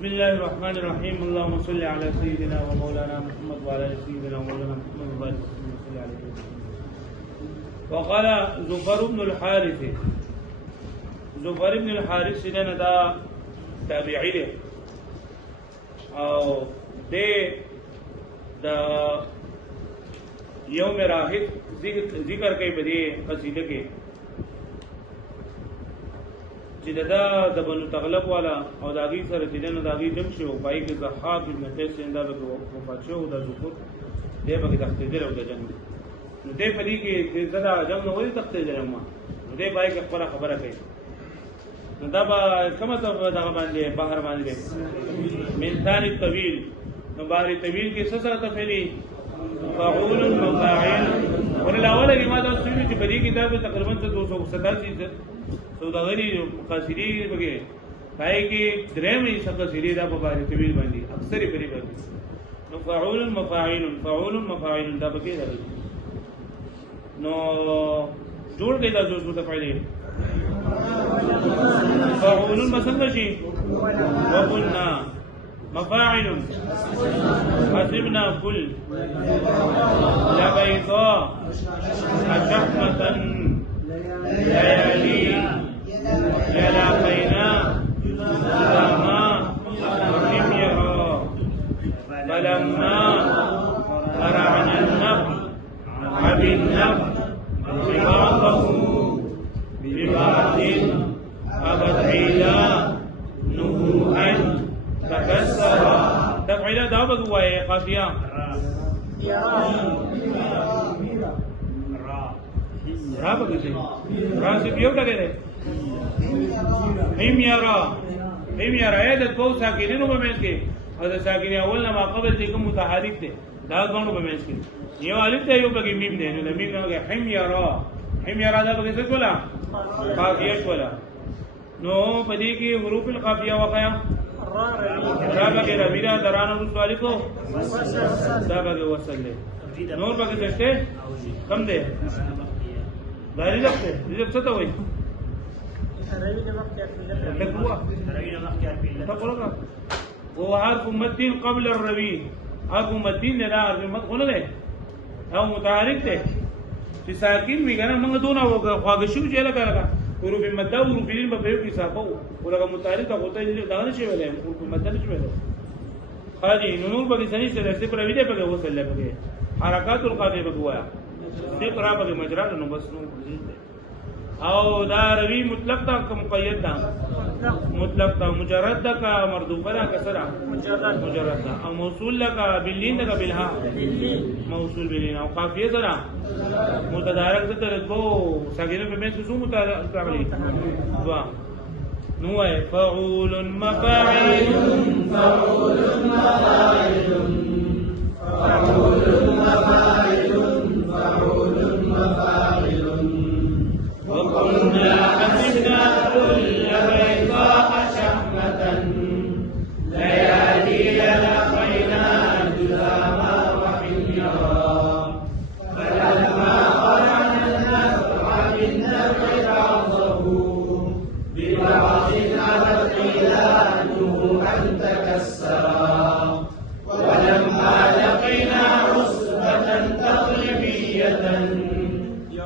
بسم الله الرحمن الرحيم. اللهم صل على سيدنا ومولانا محمد وعلى سيدنا ومولانا محمد وبارك وسلم عليه. وقال زفر بن الحارث، زفر بن الحارث دنا دا تابعی دی او د یوم راحت ذکر کوي په دې قصیده کې چې دا د بنو تغلب والا او داغي سره چې دنه داغي جنگ شو پای کې زحاق ابن قیس انده به وفات شو د زفر دی به تختیدل او د جنگ نو دې په دې کې زدا جنگ نو ولې تختیدل ما نو دې پای کې خبره کوي نو دا به کومه ته دغه باندې بهر باندې من ثاني طويل نو بهر طويل کې څه سره تفعیلی فعول وفاعل وللاول کې ما دا سوي چې په دې کتاب تقریبا 287 سوداګری مقاصدی بګي پای کې درې مې څه سری دا په بهر طويل باندې اکثر پرې باندې نو فعول مفاعل فعول مفاعل دا بګي راځي نو جوړ کې دا جو تفعیلی فعول مثلا شي وقلنا مفاعل حسبنا كل لبيضاء أشحمة ليالي يلاقينا سلاما وحميرا فلما قرعنا النبل عبدنا بعضه ببعض أبد عيلا نبوءا تكسر تفعيلا دابد هو قافية را بگسی را سے بیو لگے رہے حیم یارا ایدت کو ساکینینو بمیز کے اور ساکینی اولنا ما قبل دیکم متحرک دے داغ گانو بمیز کے یو علف دے یو بگی میم دے نو میم نو گے حیم یارا دا بگی سکولا قافیہ شولا نو پدی کی حروف القافیہ وقیا دا بگی ربیرہ درانو رسوالی کو دا بگی وصل دے نور بگی سکتے کم دے دا رزق ته رزق څه ته وایي هو حرف مد قبل الروي حرف مد نه دا حرف مد خونه ده او متحرک ده چې ساکن وي کنه موږ دونه خواږه شو چې لکه حروف مد او حروف لین په یو کې صافو ولکه متحرک ته غوته دا نه شي ویلای حروف مد نه شي ویلای خاجي نور به سني سره سره پروي ده په وصل لګي حرکات القافیه په گوایا اقرا به مجرا نو بس نو او دا روی مطلق تا مقید دا مطلق تا مجرد دا کا مردوفه دا کسرا مجرد دا او موصول لکا باللین دا کا بالها موصول باللین او قافیه سرا متدارک دا رتبو ساگینو پہ میں سسو متعلی دعا نو ہے فعول مفاعل فعول مفاعل فعول مفاعل فعول مفاعل وقلنا حسبنا كل بيضاء شحمة ليالي لقينا جذاما وحميرا فلما قرعنا النبع بالنبع بعضه ببعض أبت عيلانه أن تكسرا ولما لقينا عصبة تغلبية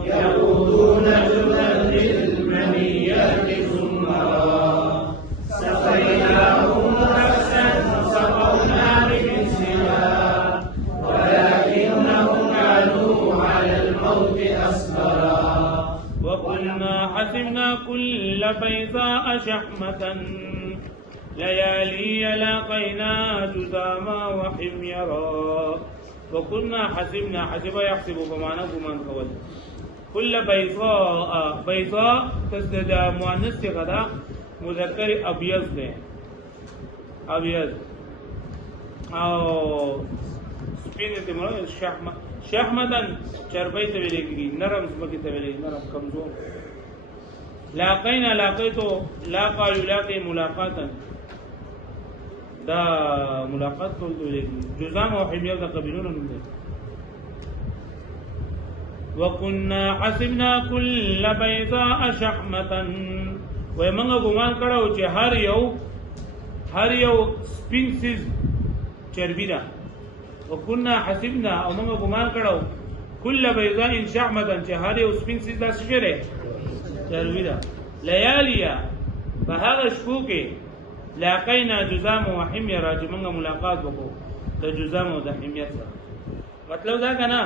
يقودون جندا للمنيات زمرا سقيناهم كأسا سقونا بمثلها ولكنهم علوا على الموت أصبرا وقلنا حسبنا كل بيضاء شحمة ليالي لاقينا جذاما وحميرا وكنا حسبنا حسب يحسب فمعنى گمان کول كل بيضاء تسدد مؤنث غدا مذکر ابيض ده ابيض او سپین ته مراد شحمدن چربی ته ویل کیږي نرم سمکی ته ویل نرم کمزور لاقینا لاقیتو لاقا یلاقی ملاقاتا دا ملاقات کول ته ویل کیږي جزام او حمیه د قبیلونو نوم ده وكنا حسبنا كل بيضاء شحمة ومنغ ګمان کړو چې هر یو سپین سیز چربی ده وکنا حسبنا او موږ ګمان کړو کل بیضاء شعمة چې هر یو سپین سیز دا څه ده چربی ده لیالیا په هغه شپو کې لاقینا جزام و حميه راځي موږ ملاقات وکړو د جزام او د حميه سره مطلب دا کنه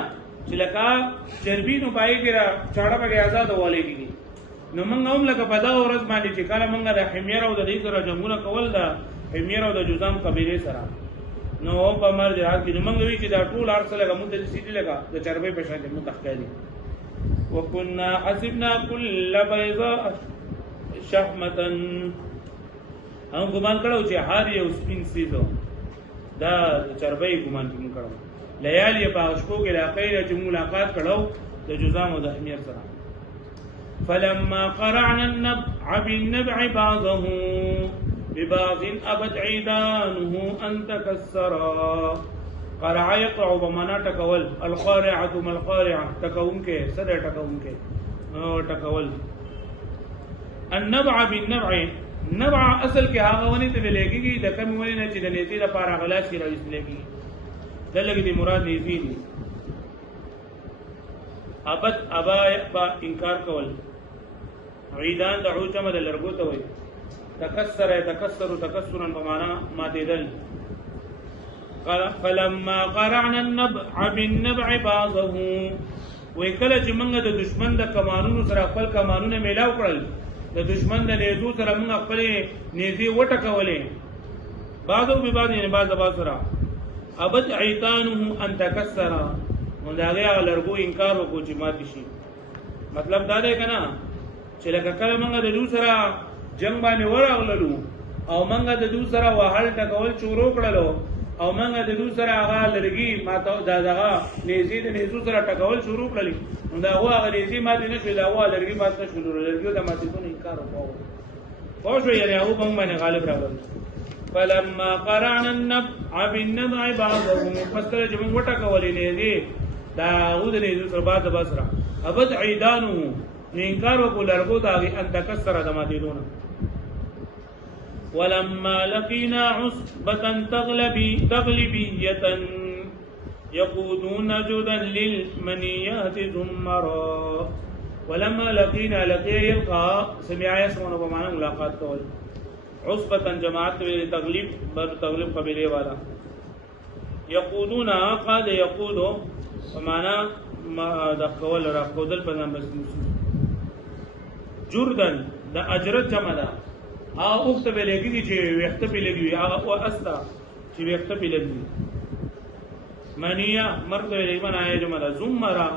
چې لکه چربی نو پای کې را چاړه پکې آزاد ولې دي نو موږ هم لکه په دا ورځ باندې چې کله موږ د حميه او د دې سره جنگونه کول دا حميه او د جزام قبيله سره نو په مر جهاد کې موږ وی چې دا ټول ارسله کوم د سیدی لگا د چربی په شان متخکالي وكنا حسبنا كل بيضاء شحمة هم ګمان کړو چې هر یو سپین سیزو دا چربی ګمان کړو لیالی په شپو کې لاقینا چې ملاقات کړو د جزام او د حمیر سره فلما قرعنا النبع بالنبع بعضه ببعض ابت عيدانه ان تكسرا قرع يقع بمنا تکول القارعه ما القارعه تکون کې سره تکون کې تکول النبع بالنبع نبع اصل کې هغه ونی ته لګيږي د کم ونی نه چې د نیتی لپاره غلاس کې راځي لګي دلته دې مراد نیتی دي ابد ابا با انکار کول عیدان دعو چمد لرګو ته وي تکسر تکسرا بمعنى ماتیدل فلما قرعنا النبع بالنبع بعضه وکله چې موږ د دشمن د کمانونو سره خپل کمانونه میلاو کړل د دشمن د نیزو سره موږ خپل نیزي وټکولې بعضو به بعض نه بعض سره ابد عیتانه ان تکسر نو دا هغه لرګو انکار وکړي چې مات شي مطلب دا دی کنه چې لکه کله موږ د دو سره جنگ باندې ورغللو او موږ د دو سره وهل ټکول شروع کړلو او موږ د دو سره هغه لرګي ماته دغه نیزي د نیزو سره ټکول شروع کړل نو دا هغه نیزي ماته نه شو دا هغه لرګي ماته شو لرګي د ماته کو انکار وکړو خو شو یعنی هغه باندې غالب راغل فلما قرعنا النبع بالنبع بعضهم فسر جمع وټکولې نیزي دا هغه د نیزو سره بعد بسره ابد عیدانو انکار وکړ لرګو دا ان تکسر د ماته دونه ولما لقينا عصبة تغلبية يقودون جدا للمنيات زمرا ولما لقينا لقي يلقى سمع يسمعون بمعنى ملاقات کول عصبة جماعت تغلب قبيله والا يقودون قاد يقود بمعنى دخول راقودل پنځم بس جردن د اجرت جمع ده اوخت به لګي چې وخت په لګي او استا چې وخت په لګي منیا مرد ایمان آیا جمع ده زمرا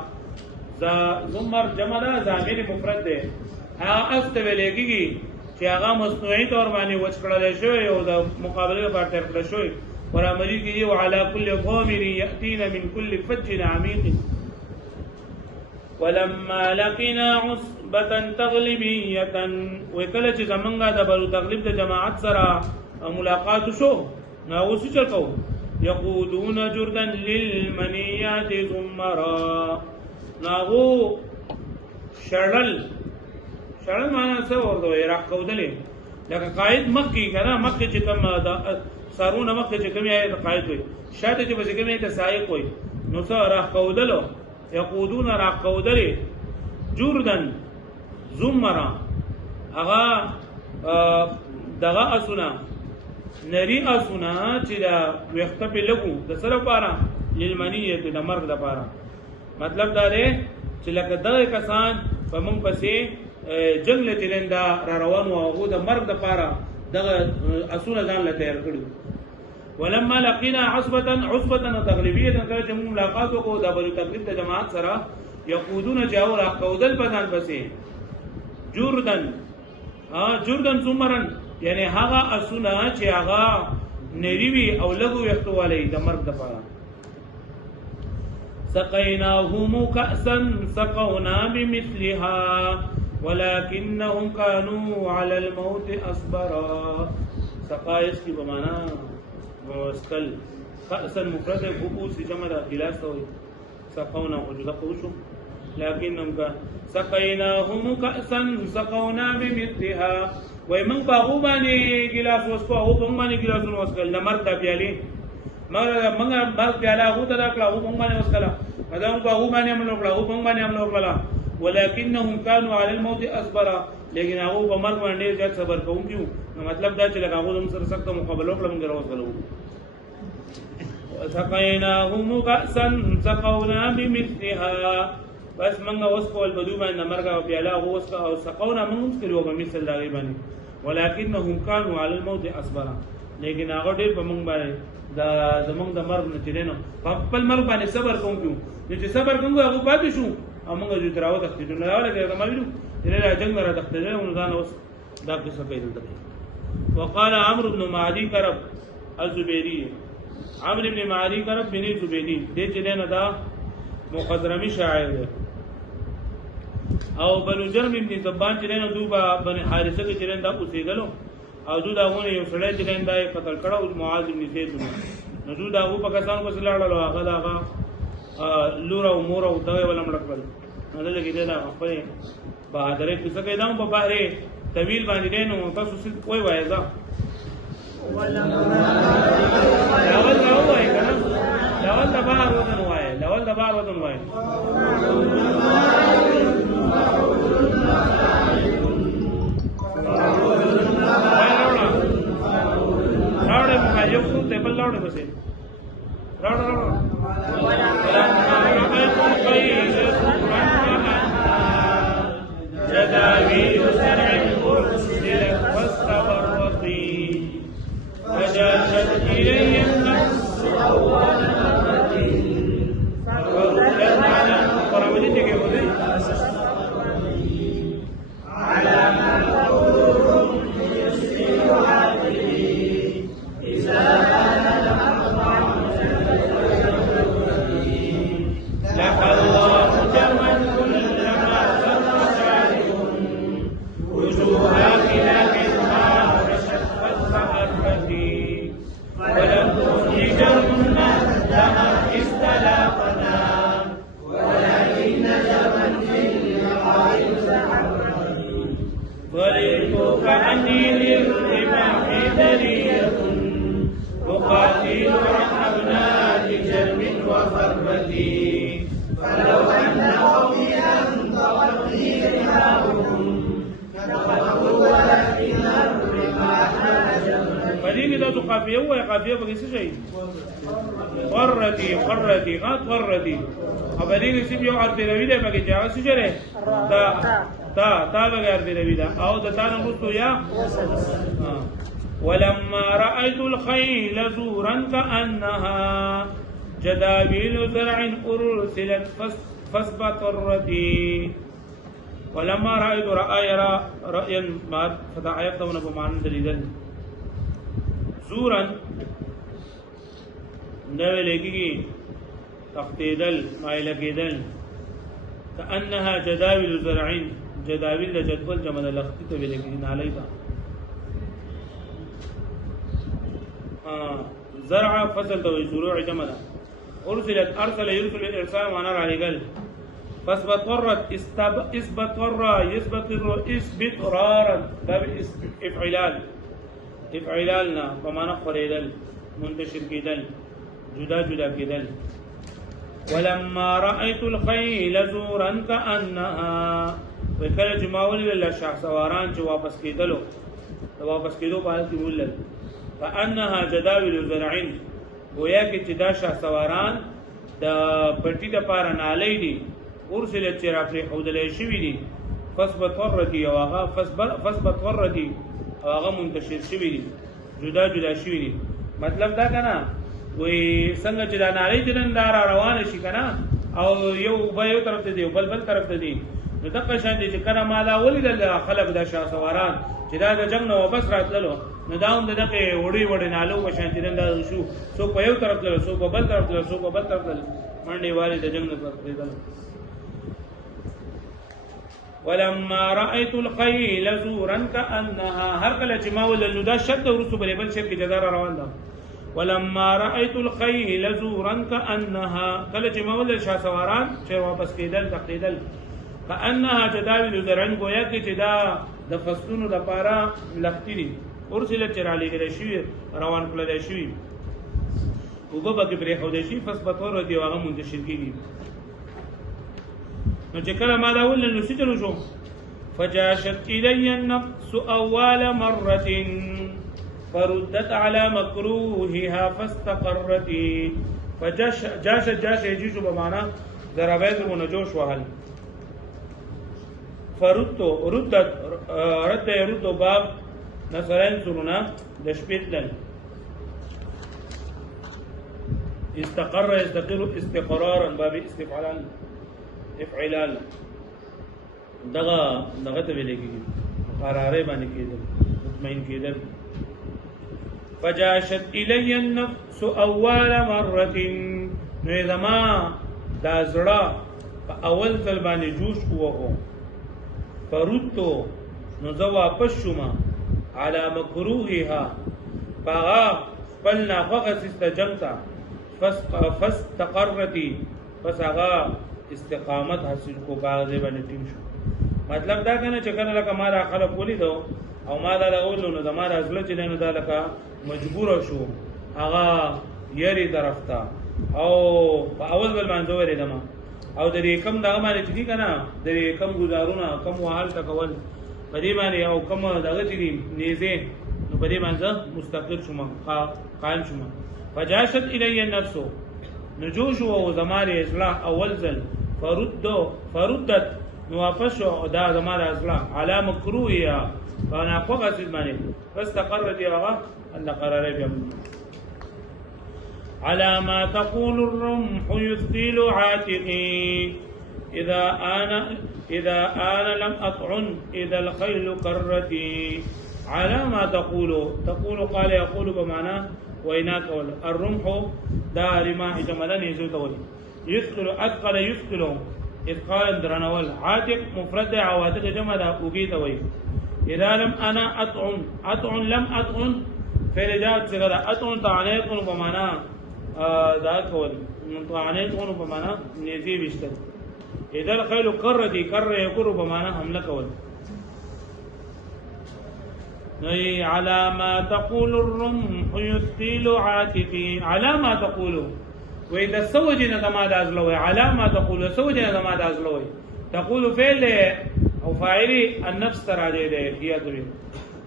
زمر جمع ده ضمیر مفرد ده هغه است به لګي چې هغه مصنوعي تور باندې وچ کړل شوی او د مقابله لپاره تر کړل شوی ورامري کې او علی کل ضامر یاتینا من کل فج عمیق ولما لقينا عصبة تغلبية وکله چې زمونږه د بلو تغلیب د جماعت سره ملاقات شو نو اوس څه کو يقودون جردا للمنيات زمرا ناغو شړل معنا څه ورته راقودلې لکه قائد مخکې کنه مخکې چې کوم سارونه مخکې چې کوم یې قائد وي شاته چې به کوم یې سایق وي نو څه راقودلو يقودون راقودلې جردن زمرا اغا دغه اسونه نری اسونه چې دا وخت په لګو د سره پاره للمنیه د مرګ د پاره مطلب دا دی چې لکه دغه کسان په مونږ پسې جنگ له تیرنده را روان او هغه د مرګ د پاره دغه اسونه ځان له تیار کړو ولما لقينا عصبة تغلبية کله چې موږ ملاقات وکړو د بل تقریب د جماعت سره يقودون جاو راقودل بدن پسې جردن زمرن یعنی هغه اسونه چې هغه نریوي او لګو وختوالي د مرګ د پاره سقيناهم كأسا سقونا بمثلها ولكنهم كانوا على الموت اصبرا سقائس کی بمانا واسکل كأسا مفرد بوس جمع خلاص ہوئی سقونا وجود قوشو لكنهم سقيناهم كأسا سقونا بمثلها وای موږ په هغه باندې ګلاس وسکو او په موږ باندې ګلاسونه وسکل د مرګ د پیالې موږ مرګ پیاله هغه ته راکړه او په موږ باندې وسکله دا موږ په هغه باندې عمل وکړه او په موږ باندې عمل وکړه ولكنهم كانوا على الموت اصبر لیکن هغه په مرګ باندې ډېر صبر کوونکي نو مطلب دا چې هغه موږ سره سخت مقابله وکړه موږ راوځلو وسقيناهم كأسا سقونا بمثلها بس منګه اوس کول بدو باندې مرګ او پیاله هو او سقونا موږ کړو په مثل دا باندې ولكنهم كانوا على الموت اصبر لیکن هغه ډېر په موږ باندې دا زمونږ د مرګ نه چلینو په خپل مرګ باندې صبر کوونکو چې صبر کوونکو هغه پاتې شو امونږ جو دراو تختیدو نه راول کې زما ویلو چې را جنگ را تختیدو نو ځان اوس دا څه کوي دلته وقال عمرو بن معدي كرب الزبيري عمرو بن معدي كرب بن الزبيري دې چې نه دا مخضرمي شاعر دی او بنو جرم ابن زبان چې نه دوبا بن حارثه کې چې نه دا اوسېدلو او دا غونه یو سړی چې نه دا قتل کړه او معاذ بن زید نو دا هو پاکستان کو سلاړلو هغه دا لور او مور او دا ولا مړکل نو لګی دا خپل بہادرې څه کې دا په بهره طویل باندې نو تاسو څه کوی وایي دا لاول دا وایي کنه لاول دا بهر ودن وایي لاول دا بهر ودن وایي راوړې مې یو څو ته بل راوړې بسې راوړ جداويل زرع أرسلت واستبرت فجاشت إلي النفس أول مرة فردت على على ما تقولهم يسير عقلي إذا كان الأقطع لك الله جمل كلما سر شارع وجوها خلاف ما رشت فاستأرتي ولم تخرجن لما استلاقنا ولكن جمل في اللقاء سحرني ضربت كأني للرماح درية أقاتل عن أبناء جرم وفرتي فلو أن قومي أنطقتني رماحهم كتبوا ولكن الرماح جمرتي فديني ذات قافية وقافية بقي شيء فرتي فرتي ابدين سيب يو عرض روي ده بقي جاء سجره تا بقي عرض روي ده او دتان رسو يا ولما رأيت الخيل زورا كأنها جداويل زرع أرسلت فاستبطرتي ولما رأيت رأيا ما فتح يقضون بمعنى دليلا زورا نوي لگی تختیدل مائل کېدل كأنها جداول زرعين جداول جدول جمع لختی ته ویل کېږي نالای تا زرع فصل ته زروع جمع ارسلت ارسل يرسل الارسال معنا راغل فاستبطرت استبطر اسبطرارا ده افعلالنا بمعنى خريدل منتشر کېدل جدا کېدل ولما رأيت الخيل زورا كأنها وکله جماول لله شاه سواران چې واپس کېدلو واپس کېدو په حال کې ولل كأنها جداول زرعين گویا کې چې دا شاه سواران د پټي د پاره نالې دي ورسله چې را پرې خودلې شوې دي فسبطرتي او هغه فسبطرتي او هغه منتشر شوې دي جدا شوې دي مطلب دا کنه وی څنګه چې دا ناری جنندار روان شي کنه او یو به یو طرف ته دی بل طرف ته دی نو دغه شان دي چې کله مالا ولید خلق د شاه سواران چې دا د جنگ نو واپس راتللو نو دا هم دغه وړي نالو وشان جنندار شو سو په یو طرف ته سو په بل طرف ته سو په بل طرف ته منډي والي د جنگ نه پریدل ولما رأيت الخيل زورا كأنها هر کله چې ما ول نو دا شد ورسو بل شي کې جزار روان ده ولما رأيت الخيل زورا كأنها کله چې ما ول شاه سواران چې واپس کېدل تقیدل كأنها جداول زرعن گویا کې چې دا د فصلونو د پاره لختی دي ورسله چرالی کې شي روان کړل شي او په بګ پرې خو دې شي فسبتور دی هغه منتشر کیږي نو چې کله ما دا ول نو سچلو شو فجاشت الی النفس اول مره فردت على مكروهها فاستقرت جاشت يجوز بمعنى ضربات ونجوش وهل ردت يرد باب نصرين سرنا دشبتلن استقر يستقر استقرارا باب استفعالان افعلال دغه ته ویل کېږي قرارې باندې کېدل مطمئن کېدل فجاشت الی النفس اول مره نو زما دا زړه په اول ځل باندې جوش وو فردتو نو زه واپس شوم على مکروهها فغا خپلنا خوغه استجمتا فاستقرتی پس هغه استقامت حاصل کو باغ باندې ټینګ شو مطلب دا کنه چې کله لکه ما دا خلک ولیدو او ما دا لغولو نو دا ما دا ازله چې نه دا لکه مجبور شو هغه یری درفتا او په اول بل باندې ورېدم او د دې کم دا باندې چې کنه د دې کم گزارونه کم وحال تکول په دې باندې او کم دغه چې نیزه نو په دې باندې مستقر شوم قائم شوم فجاشت الی النفس نجوش او زماره اصلاح اول ځل فردت نو واپس دا زماره اصلاح على مکروهها فانا فوق سلمانه فاستقرت يا ان قرار بهم على ما تقول الرمح يثقل عاتقي اذا انا لم اطعن اذا الخيل كرتي على ما تقول قال يقول بمعنى ويناك الرمح دا رماح جملان يزوتول يثقل اثقل يثقل اثقال درنول عاتق مفرد عواتق جمع دا اوغيتوي اذا لم انا اطعن لم اطعن فلذات سغدا اطعن تعنيكم بمعنى ذات کول مطعنيكم بمعنى نزي بشتل اذا الخيل كرتي كر يكر بمعنى حمله کول ني على ما تقول الرمح يثقل عاتقي على ما تقول واذا سوجنا ما دازلوي على ما تقول سوجنا ما دازلوي تقول فعل او فاعلی النفس تراجع ده کیاتوی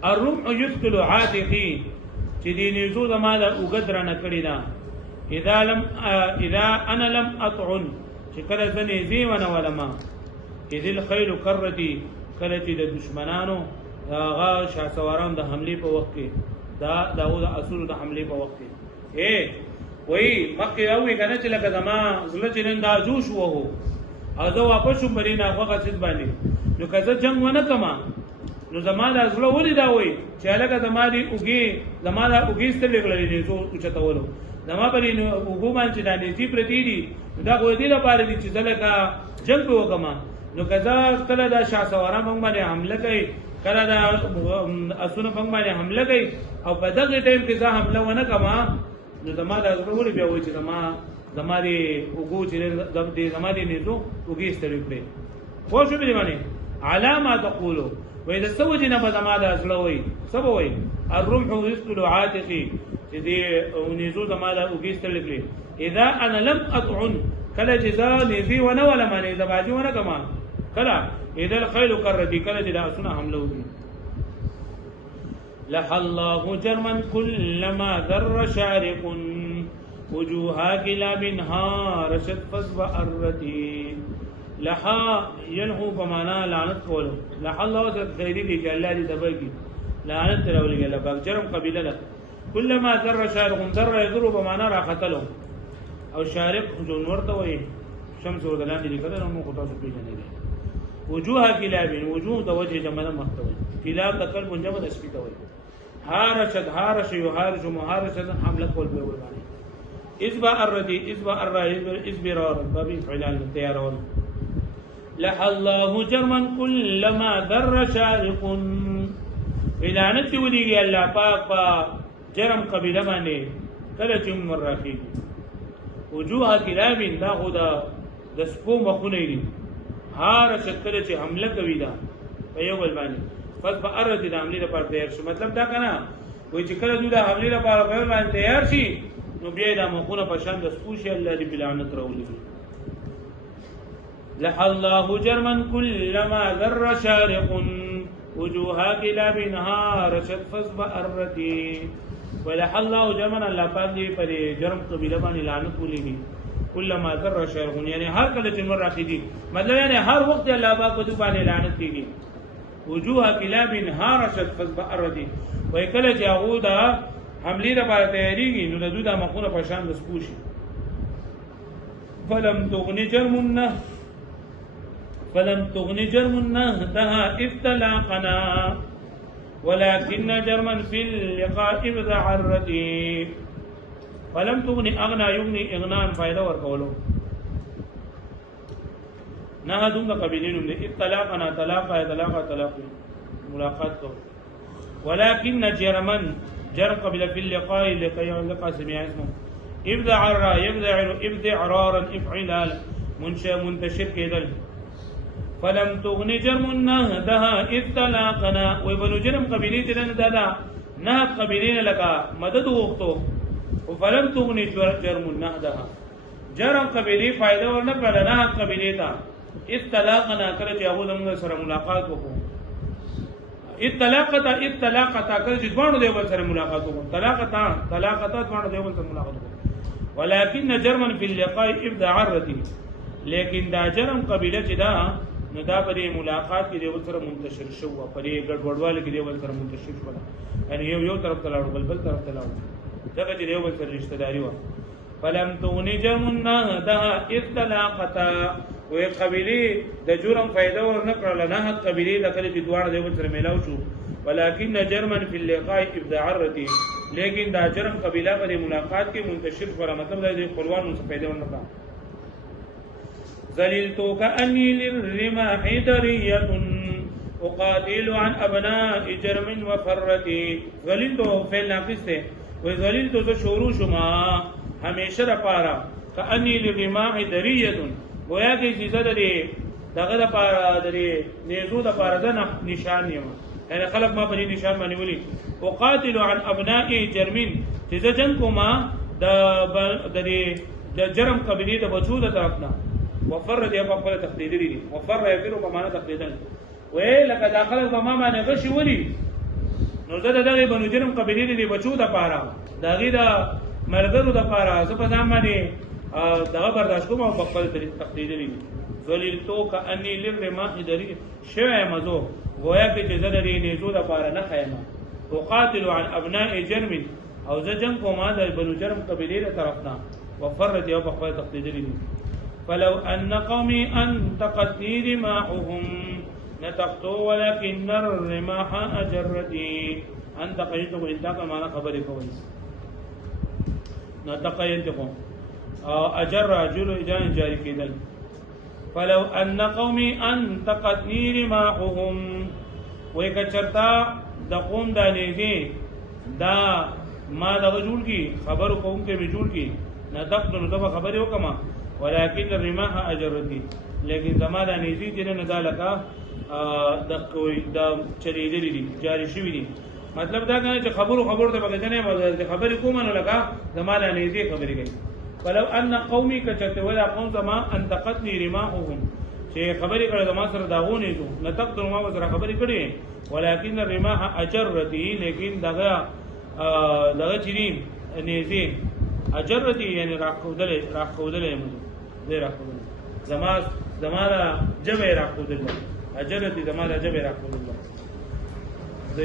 الرمح يثقل عاتقي چې دې نيزو زماده وګدر نه کړی دا اذا انا لم اطعن چې کله ځنې زی ونه ولما اذ الخيل كرتي کله چې د دشمنانو هغه شاسواران د حمله په وخت کې دا داود اصول د حمله په وخت کې وای مکه اوی کنه چې لکه زما زله چې نن دا جوش وو او زه واپس شم بری نه هغه څه باندې نو کزه جنگ ونه کما نو زماده ازله ولې دا وای چې لکه زمادي اوګي ستلې غلې دي زو اوچتولو زما پرې نو وګو باندې د دې پرتی دي دا غوې دي لپاره دي چې زلکه جنگ وکما نو کزه کله دا شاسوارا موږ باندې حمله کوي کله دا اسونه موږ باندې حمله کوي او په دغه ټیم کې زه حمله ونه کما نو زماده ازله ولې بیا وای چې زمادي وګو چې زمادي نه زو اوګي ستلې کړې خو شو به باندې علامه تقولوا واذا استوجنا بزماده ازلوي سبوي الرمح يثقل عاتقي دي ونيزو زماده وګيستل کړي اذا انا لم اطعن کله جزاء نزي ونه ولا معنی زباجي ونه کما کله اذا الخيل كردي کله جدا سنا حمله وي لح الله جرما كلما ذر شارق وجوها كلاب هارشت فزب ارتي لحا ينحو بمانا لعنت کولو لحا الله وسط خیری دی کہ اللہ دی دبائی کی لعنت تراولی گیا لباک جرم قبیلہ لک كلما ذر شارق ذر يذر بمانا را قتلو او شارق جو نورتا وی شمس ودلان دی لکتا نمو خطا سپی جانے گئے وجوها کلابین وجوه دا وجه جمعنا مختوی کلاب دا قلب جمع دا سپیتا وی هارش يهارش مهارشت حملت کول بیوردانی ازبا الردی ازبا ازبرار بابی فعلان تیارون لح الله جرما كلما ذر شارق ولعنت وليږي الله پاک په جرم قبيله باندې کله چې مرافي وجوه کلابین دا خدا د سپو مخونه دي هار شکل چې حمله کوي دا په یو بل باندې پس به ارتی د حملې لپاره تیار شي. مطلب دا کنه وای چې کله دوی د حملې لپاره په باندې تیار شي نو بیا د مخونه په شان د سپوشي الله دې بلعنت راولي. لح الله جرما كلما ذر شارق وجوها كلاب نهارشت فصب ارتي. ولح الله جرما الله پاک دې پر جرم قبيله باندې لعنت ولېږي. كلما ذر شارق یعنی هر کله چې مر راخېږي مطلب یعنی هر وخت الله پاک په دې باندې لعنت کوي. وجوها كلاب نهارشت فصب ارتي وای کله چې هغه دا حملې لپاره تیاریږي نو د دوی د مخونه په شان د سپوشي. فلم تغن جرم نهدها ابتلاقنا ولكن جرما في اللقاء ابدع الردي. فلم تغن اغنا یغني اغنان فائدہ ورکولو نه دومره قبیلینو دي اطلاقنا طلاق ملاقات کو. ولكن جرما جرم قبل في اللقاء لقاء سمع اسمه ابدع رارا افعلال منتشر کېدل. فلم تغن جرم نهدها اطلاقنا وبنو جرم قبیله ترن دادا نه قبیلین لکا مدد وختو. فلم تغن جرم نهدها جرم قبیله فائدہ ورنه کړه نه قبیله تا اطلاقنا کړه چې هغه زموږ سره ملاقات وکړو. اطلاقتا کړه چې دوانو دیو سره ملاقات وکړو. طلاقتا دوانو دیو سره ملاقات وکړو. ولكن جرما في اللقاء ابدع الردي لیکن دا جرم قبیله چې دا نو دا پرې ملاقات کې دیو سره منتشر شو پرې ګډوډوال کې دیو سره منتشر شو یعنی یو طرف ته لاړو بل طرف ته لاړو دا چې دیو سره رشتہ داری و. فلم تغني جرمنا ده اطلاقتا وې قبیله د جرم فائدہ ورنه کړل نه قبیله د کله چې دوار دیو سره میلاو شو. ولكن جرما في اللقاء ابدع الردي لیکن دا جرم قبیله پر ملاقات کې منتشر پر مطلب د خپلوان مو فائدہ ورنه کړ. ذللت كأني للرماح درية أقاتل عن أبناء جرم وفرتي. ذللت فعل ناقص ہے وذللت ذو شروع شما ہمیشہ رپارا كأني للرماح درية گویا کہ چیزہ دے دغه د پارا د نیزو د پارا د نشان یم یعنی خلق ما بنی نشان باندې ولي. أقاتل عن أبناء جرم چیزہ جن کو ما د جرم قبیله د بچو د طرفنا. وفر دی په خپل تخدید دي وفر یفر په معنا تخدیدل وې لکه داخله په ما باندې غشي ولي نو زه دغه بنو جرم قبیله دي بچو د پاره دغه د مرګرو د پاره زه په ځان باندې دغه برداشت کوم او په خپل تخدید دي. ذلیلتو کأنی للرماح دری شوه مزو گویا کې چې زه د نیزو د پاره نه خیمه. وقاتل عن ابناء جرم او زه جنگ کوم د بنو جرم قبیله طرفنا. وفر دی په خپل تخدید دي. فلو أن قومي أنتقتني رماحهم نتقتوا ولكن الرماح أجرتي. أنتقيتكم إنتاقا معنا خبري كويس نتقيتكم أجر أجر إجان جاري كدل. فلو أن قومي أنتقتني رماحهم ويكچرتا دقوم دانيزي دا ما دا جوړ کی خبر قوم کے بھی جوړ کی نتقتوا نتبا خبري وکما ولكن الرماح اجرتي لیکن زمانہ نيزي جن نه دالکا د کوئی د چریدلی دي جاری شوی دي. مطلب دا کنه چې خبر ته بغدنه د خبرې کوم نه لگا زمانہ نيزي خبرې کوي. ولو ان قومي کچته ولا قوم زما انتقتني رماحهم چې خبرې کړه زما سره داغونه دي نتقد ما سره خبرې کړي. ولكن الرماح اجرتي لیکن دغه چریم نيزي اجرتي یعنی راخودل زه راخودل زمانہ جبه راخودل اجرتي زمانہ جبه راخودل زه